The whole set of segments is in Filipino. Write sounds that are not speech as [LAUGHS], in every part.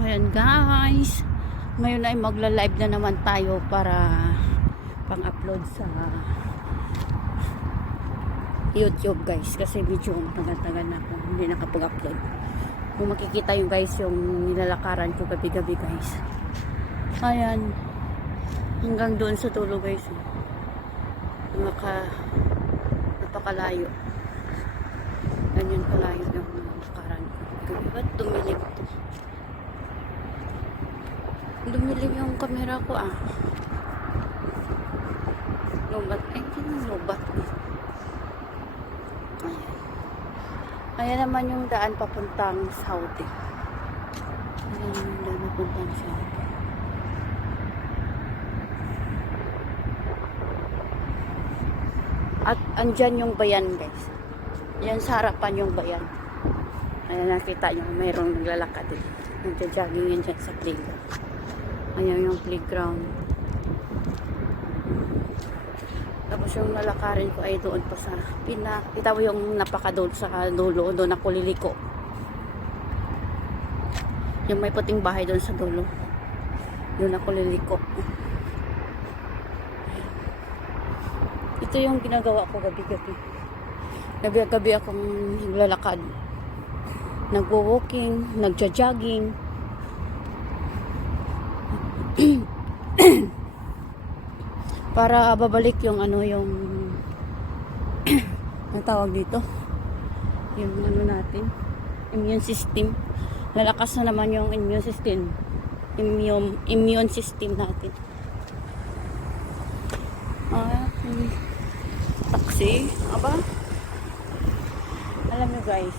Ayan guys. Ngayon ay magla-live na naman tayo para pang-upload sa YouTube guys. Kasi medyo matagal-tagal na ako hindi nakapag-upload. Kung makikita yung guys yung nilalakaran ko gabi-gabi guys. Ayan. Hanggang doon sa tulo guys. Naka napakalayo. Ganyan kalayo yung lakaran ko. Gabi ba't dumilim to? Dumilim yung camera ko ah. Lubat. Eh, hindi lubat. Ayan. Ayan naman yung daan papuntang Saudi. Ayan yung daan papuntang Saudi. At andyan yung bayan guys. Yan sa harapan yung bayan. Ayan nakita nyo, mayroong naglalakad din. Nagja-jogging yan dyan sa playground. Ayan yung playground. Tapos yung lalakarin ko ay doon pa sa pina. Kita mo yung napaka doon sa dulo, doon ako liliko. Yung may puting bahay doon sa dulo. Doon ako liliko. Ito yung ginagawa ko gabi-gabi. Gabi-gabi akong naglalakad. Nagwo-walking, nagja-jogging. Para babalik yung ano yung [CLEARS THROAT] ang tawag dito? Yung ano natin immune system. Lalakas na naman yung immune system immune, immune system natin. Ah taxi. Aba. Alam nyo guys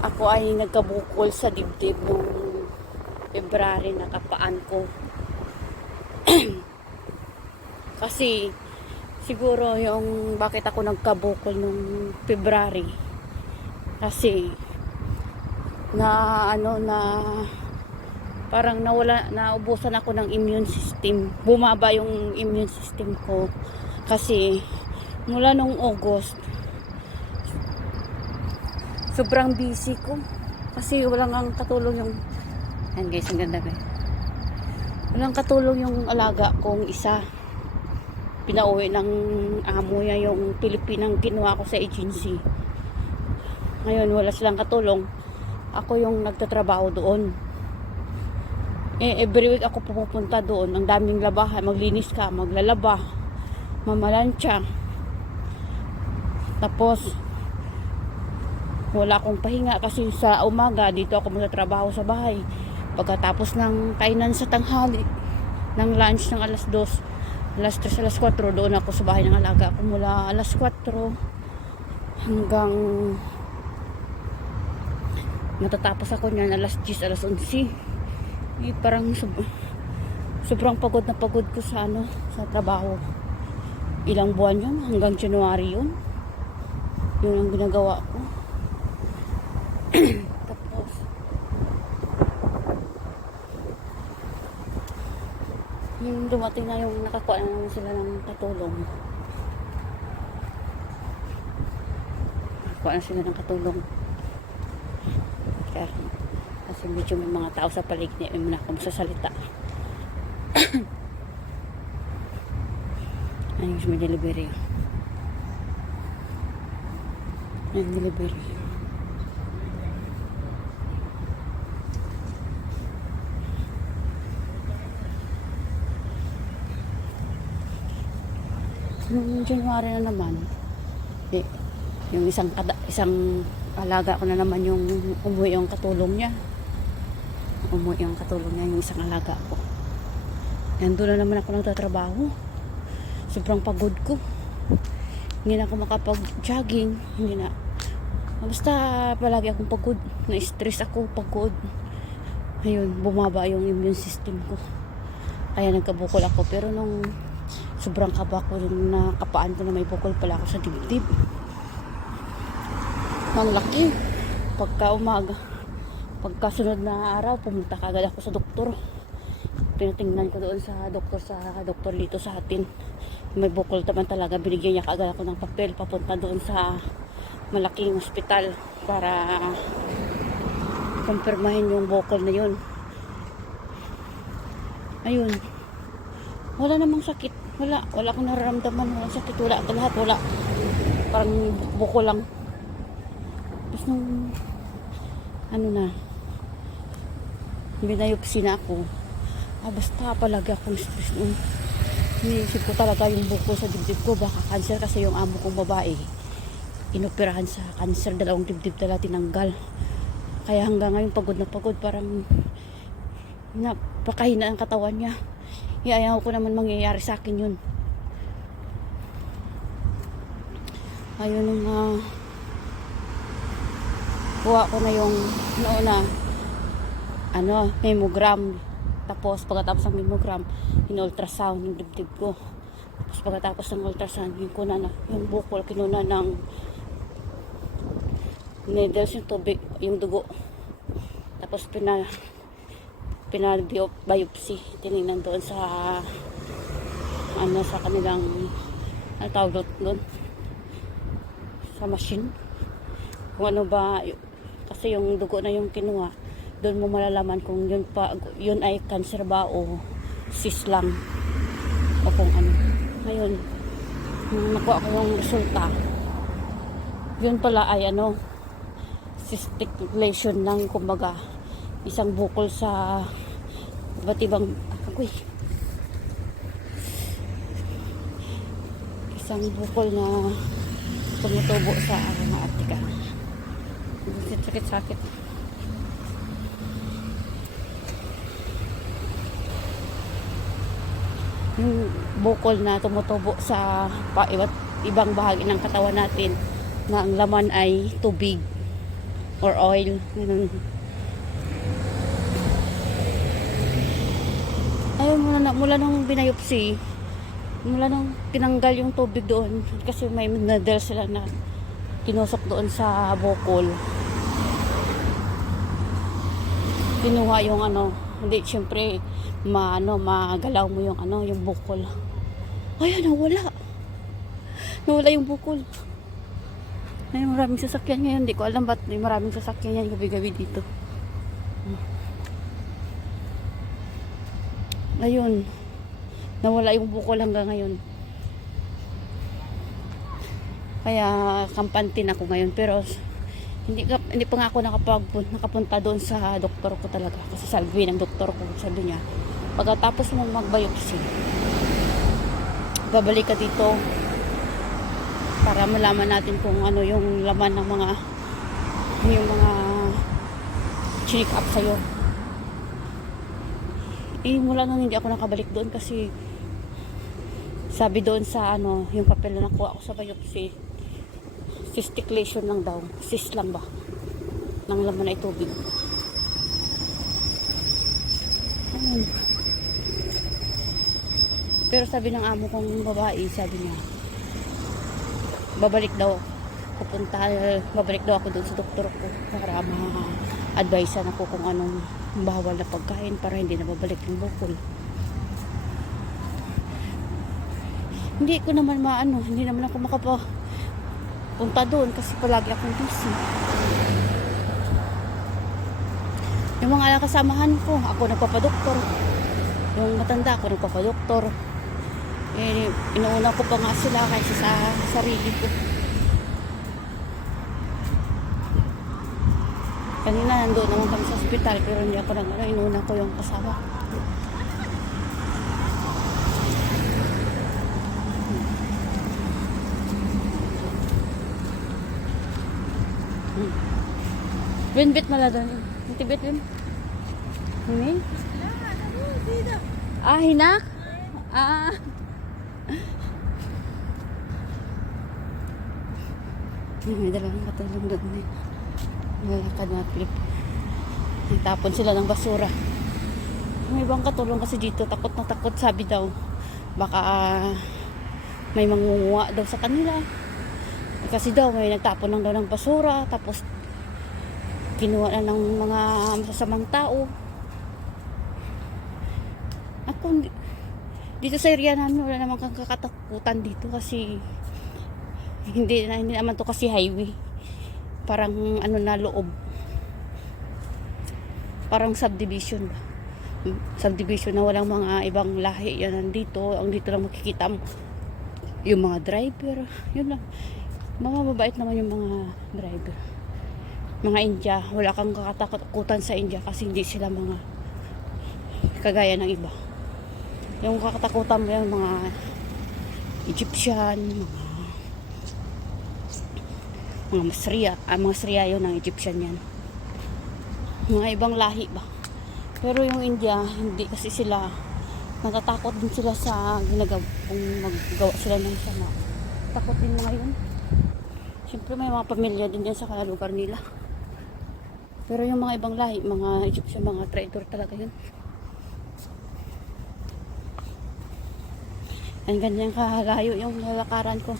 ako ay nagkabukol sa dibdib nung February nakapaan ko [CLEARS THROAT] kasi siguro yung bakit ako nagkabukol nung February. Kasi na ano na parang nawala naubusan ako ng immune system. Bumaba yung immune system ko. Kasi mula nung August sobrang busy ko. Kasi walang ang katulong yung yan guys ang ganda guys walang katulong yung alaga kong isa pinauwi ng amo niya yung Pilipinang kinuha ko sa agency. Ngayon wala silang katulong. Ako yung nagtatrabaho doon. Eh, every week ako pumupunta doon. Ang daming labahan maglinis ka maglalaba mamalansya. Tapos wala akong pahinga kasi sa umaga dito ako magtatrabaho sa bahay. Pagkatapos ng kainan sa tanghali ng lunch ng alas 2 alas 3 alas 4 doon ako sa bahay ng alaga ako mula alas 4 hanggang natatapos ako niyan alas 10 alas 11 eh, parang sob sobrang pagod na pagod ko sa ano sa trabaho. Ilang buwan yun hanggang January yun. Yun ang ginagawa ko [CLEARS THROAT] tapos yung dumating na yung nakakuha na naman sila ng katulong. Nakakuha na sila ng katulong. Kaya kasi medyo may mga tao sa paligid niya yung mga sasalita [COUGHS] ayun may delivery. Ayun delivery Noong January na naman, eh, yung isang kada, isang alaga ko na naman yung umuwi yung katulong niya. Umuwi yung katulong niya, yung isang alaga ko. Nandun na naman ako nagtatrabaho. Sobrang pagod ko. Hindi na ako makapag-jogging. Hindi na. Basta palagi akong pagod. Na-stress ako, pagod. Ayun, bumaba yung immune system ko. Kaya nagkabukol ako. Pero nung sobrang kaba ko nung nakapaan ko na may bukol pala ako sa dibdib. Ang laki. Pagka umaga. Pagka sunod na araw, pumunta kagad ako sa doktor. Pinatingnan ko doon sa doktor sa doktor dito sa atin. May bukol naman talaga. Binigyan niya kagad ako ng papel papunta doon sa malaking ospital para kumpirmahin yung bukol na yun. Ayun. Wala namang sakit. Wala. Wala akong nararamdaman. Wala sakit. Wala. Lahat. Wala. Parang buko lang. Tapos nung ano na binayopsi na ako ah, basta palagi akong stress nung iniisip ko talaga yung buko sa dibdib ko baka cancer kasi yung amo kong babae inoperahan sa cancer dalawang dibdib tala tinanggal kaya hanggang ngayon pagod na pagod parang napakahina ang katawan niya iayaw ko naman mangyayari sa akin yun. Ayun nung ah, kuha ko na yung noona ano, mammogram. Tapos pagkatapos ng mammogram in-ultrasound yung dibdib ko. Tapos pagkatapos ng ultrasound yung kuna na yung bukol kinuna ng needles yung tubig yung dugo. Tapos pina pina biopsy tinignan doon sa ano sa kanilang ano tawag doon sa machine. Kung ano ba kasi yung dugo na yung kinuha doon mo malalaman kung yun pa yun ay cancer ba o cyst lang. O kung ano. Ngayon nakuha ko yung resulta yun pala ay ano cystic lesion lang kumbaga isang bukol sa iba't ibang agoy isang bukol na tumutubo sa mga atika sakit sakit yung bukol na tumutubo sa pa, iba't ibang bahagi ng katawan natin na ang laman ay tubig or oil. Ganun ayun mula, mula nung binayopsi mula nung tinanggal yung tubig doon kasi may nadal sila na tinusok doon sa bukol. Kinuha yung ano hindi syempre maano magalaw mo yung ano yung bukol. Ay nawala nawala yung bukol. Ay maraming sasakyan ngayon hindi ko alam ba't may maraming sasakyan yan gabi-gabi dito ayun nawala yung bukol hanggang ngayon. Kaya kampantin ako ngayon. Pero hindi hindi pa nga ako nakapag, nakapunta doon sa doktor ko talaga. Kasi sabi ng doktor ko. Sabi niya pagkatapos mo magbiopsy babalik ka dito para malaman natin kung ano yung laman ng mga yung mga check up sa'yo eh mula nung hindi ako nakabalik doon kasi sabi doon sa ano yung papel na nakuha ko sa biopsy cystic lesion lang daw. Cyst lang ba? Nang laman ay tubig. Ayun. Pero sabi ng amo kong babae, sabi niya, babalik daw pupunta, babalik daw ako doon sa doktor ko para ma-advise ako kung anong bawal na pagkain para hindi na babalik yung bukol. Hindi ko naman maano, hindi naman ako makapa punta doon kasi palagi akong busy. Yung mga kasamahan ko, ako nagpapadoktor. Yung matanda ako nagpapadoktor. Eh, inuuna ko pa nga sila kaysa sa sarili ko. Kanina nandoon naman kami sa ospital pero hindi ako nag ano, inuuna ko yung kasama ko. Binbit mala doon. Hindi bit bin. Ini? Ah, hinak? Ah. [LAUGHS] May dalawang katulong doon eh. Lalakad na flip. Itapon sila ng basura. May ibang katulong kasi dito. Takot na takot sabi daw. Baka ah, may mangunguha daw sa kanila. Kasi daw may nagtapon lang daw ng basura. Tapos kinuha na ng mga masasamang tao. Ako, dito sa area namin, wala namang kakatakutan dito kasi hindi, na, hindi naman to kasi highway. Parang ano na loob. Parang subdivision subdivision na walang mga ibang lahi yan nandito. Ang dito lang makikita mo yung mga driver. Yun lang. Mga mabait naman yung mga driver. Mga India. Wala kang kakatakutan sa India kasi hindi sila mga kagaya ng iba. Yung kakatakutan mo yung mga Egyptian, mga mga Masriya. Ah, mga Masriya yun ng Egyptian yan. Mga ibang lahi ba. Pero yung India, hindi kasi sila natatakot din sila sa ginagawa kung maggawa sila ng sama. Takot din mga yun. Siyempre may mga pamilya din dyan sa lugar nila. Pero yung mga ibang lahi, mga Egyptian, mga traitor talaga yun. Ang ganyan kahalayo yung lalakaran ko.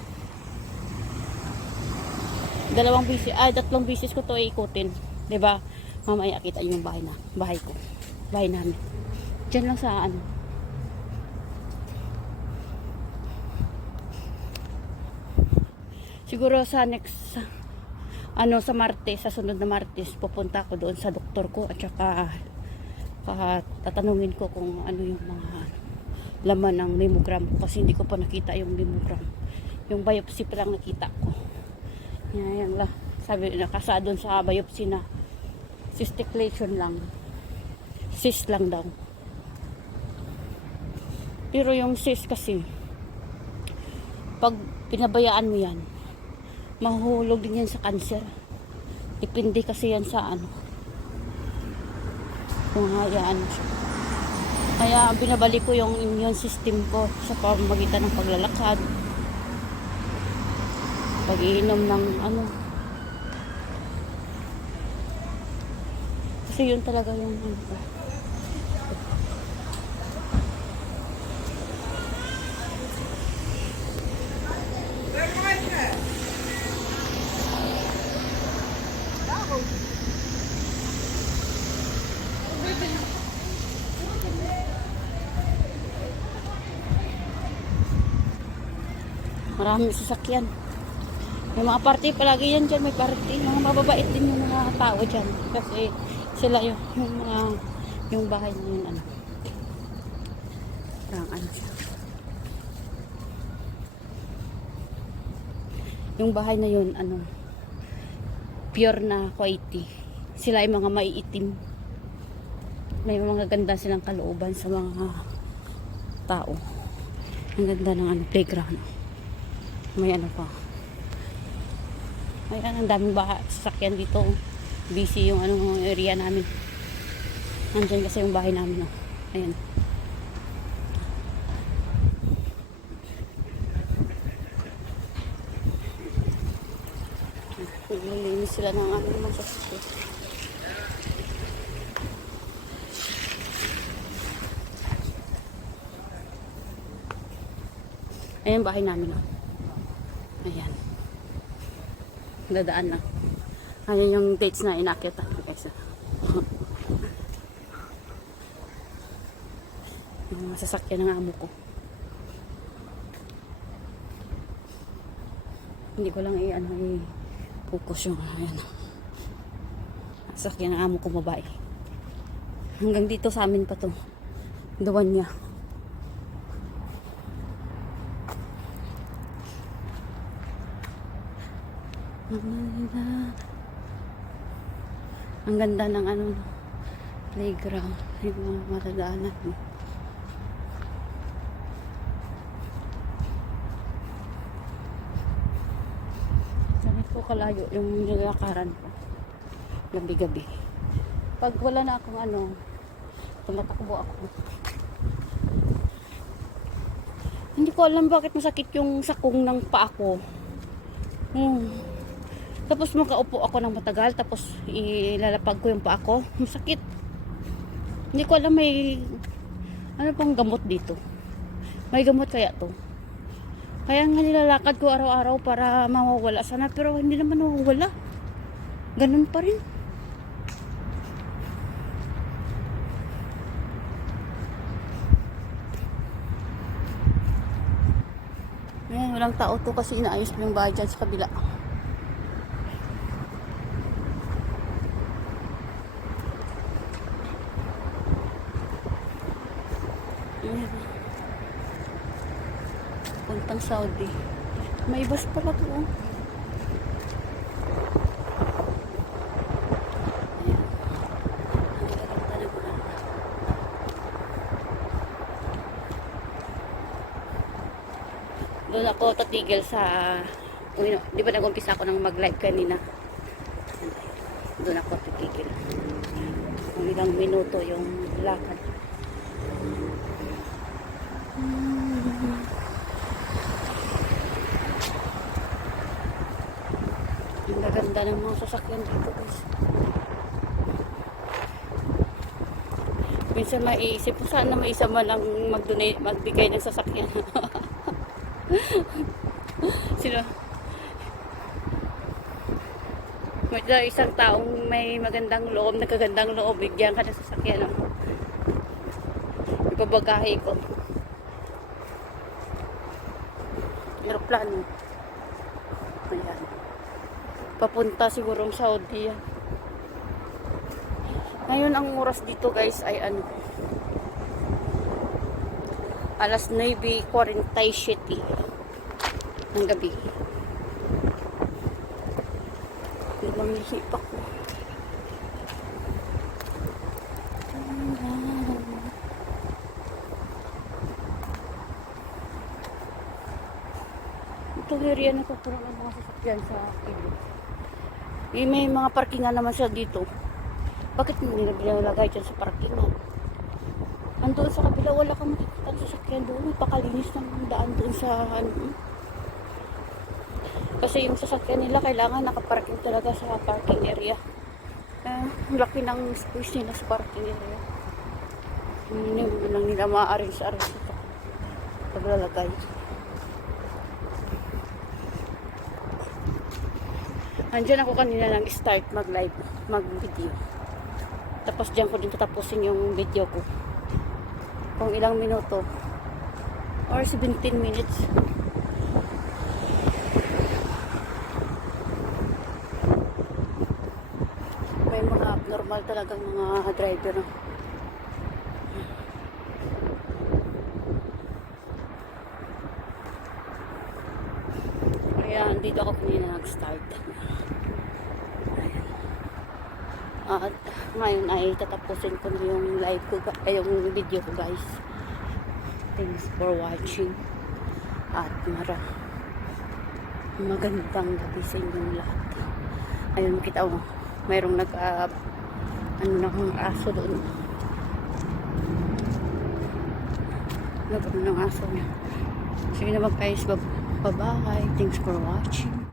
Dalawang bisis, ah, tatlong bisis ko to ikutin. 'Di ba? Mamaya kita yung bahay na, bahay ko. Bahay namin. Diyan lang sa ano. Siguro sa next sa- ano sa Martes, sa sunod na Martes, pupunta ako doon sa doktor ko at saka ah, tatanungin ko kung ano yung mga laman ng mammogram ko kasi hindi ko pa nakita yung mammogram. Yung biopsy pa lang nakita ko. Yan, yan lang. Sabi, nakasa doon sa biopsy na cystic lesion lang. Cyst lang daw. Pero yung cyst kasi, pag pinabayaan mo yan, mahuhulog din yan sa cancer. Depende kasi yan sa ano. Kung hayaan mo siya. Kaya binabalik ko yung immune system ko sa pamamagitan ng paglalakad. Pag-iinom ng ano. Kasi yun talaga yung ano. Maraming sasakyan. May mga party palagi yan dyan, may party. Mga mababait din yung mga tao dyan. Kasi sila yung, yung mga, yung bahay na yun, ano. Parang ano siya. Yung bahay na yun, ano, pure na Kuwaiti. Sila yung mga maiitim. May mga ganda silang kalooban sa mga tao. Ang ganda ng ano, playground. May ano pa. Ayan, ang daming baha, sasakyan dito. Busy yung ano, area namin. Nandyan kasi yung bahay namin. Oh. Ayan. Naglilinis sila ng ano naman sasakyan. Ayan bahay namin. Oh. Ayan. Dadaan lang. Ayan yung dates na inakyat natin guys. yung mga sasakyan ng amo ko. Hindi ko lang i-ano i-focus yung ayan. Sasakyan ng amo ko babae. Hanggang dito sa amin pa to. Dawan niya. Ang ganda ng ano playground. Yung mga matadaanan. Sanit ko kalayo yung nilakaran ko. Gabi-gabi. Pag wala na akong ano, tumatakbo ako. Hindi ko alam bakit masakit yung sakong ng paa ko. Hmm. Tapos makaupo ako ng matagal, tapos ilalapag ko yung paa ko. Masakit. Hindi ko alam may ano pang gamot dito. May gamot kaya to. Kaya nga nilalakad ko araw-araw para mawawala sana, pero hindi naman mawawala. Ganun pa rin. Ayan, walang tao to kasi inaayos mo yung bahay dyan sa kabila. papuntang Saudi. May bus pala to. oh. Doon ako tatigil sa Uy, di ba nag-umpisa ako ng mag-live kanina? Doon ako titigil. Kung ilang minuto yung lakad. Ang gaganda ng mga sasakyan dito guys. Minsan maiisip ko sana may isa man ang mag-donate, magbigay ng sasakyan. [LAUGHS] Sino? May isang taong may magandang loob, nagkagandang loob, bigyan ka ng sasakyan. No? Ipabagahe ko. Aeroplano. Ayan. Papunta sigurong Saudi. Ngayon ang oras dito guys ay ano alas 9.47 ng gabi. Ibang isipak ko. Itong area na puro ng mga sasakyan sa ilog. Eh, may mga parkingan naman siya dito. Bakit hindi na dyan sa parkingan? Andoon sa kabila, wala kang makikita ang sasakyan doon. Napakalinis ng daan doon sa ano. Kasi yung sasakyan nila kailangan nakaparking talaga sa parking area. Eh, laki ng space nila sa parking area. Hindi lang nila ma-arrange-arrange ito. Paglalagay. Andyan ako kanina nang start mag-live, mag-video. Tapos diyan ko din tatapusin yung video ko. Kung ilang minuto. Or 17 minutes. May mga abnormal talagang mga driver. no? At ngayon ay tatapusin ko na yung live ko, ay yung video ko guys. Thanks for watching. At mara magandang gabi sa inyong lahat. Ayun, kita mo. Mayroong nag, uh, ano na akong aso doon. Nagano ng aso niya. Sige na mag guys, bye-bye. Thanks for watching.